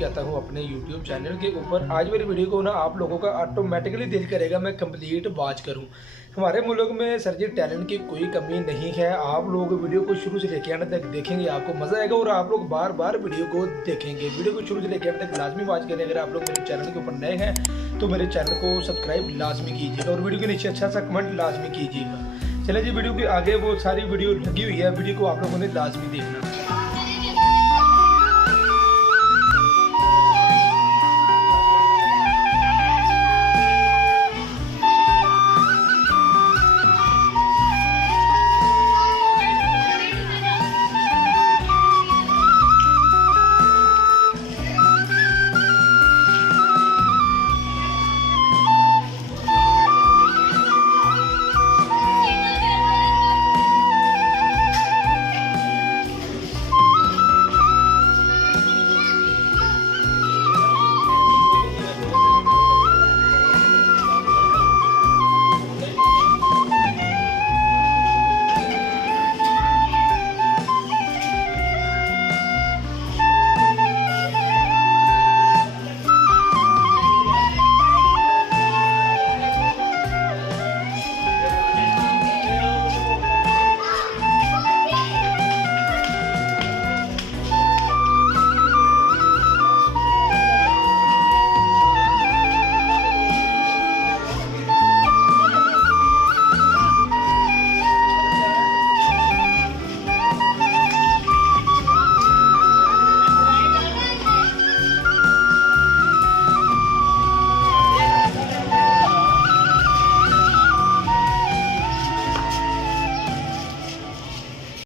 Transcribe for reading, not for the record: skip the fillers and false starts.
के आता हूँ अपने YouTube चैनल के ऊपर। आज मेरी वीडियो को ना आप लोगों का ऑटोमेटिकली दिल करेगा मैं कंप्लीट वॉच करूँ। हमारे मुल्क में सर जी टैलेंट की कोई कमी नहीं है। आप लोग वीडियो को शुरू से लेकर आने तक देखेंगे, आपको मज़ा आएगा और आप लोग बार बार वीडियो को देखेंगे। वीडियो को शुरू से लेकर आने तक लाजमी वॉच करें। अगर आप लोग मेरे चैनल के ऊपर नए हैं तो मेरे चैनल को सब्सक्राइब लाजमी कीजिएगा और वीडियो के नीचे अच्छा सा कमेंट लाजमी कीजिएगा। चलिए जी, वीडियो के आगे वो सारी वीडियो लगी हुई है, वीडियो को आप लोगों ने लाजमी देखना।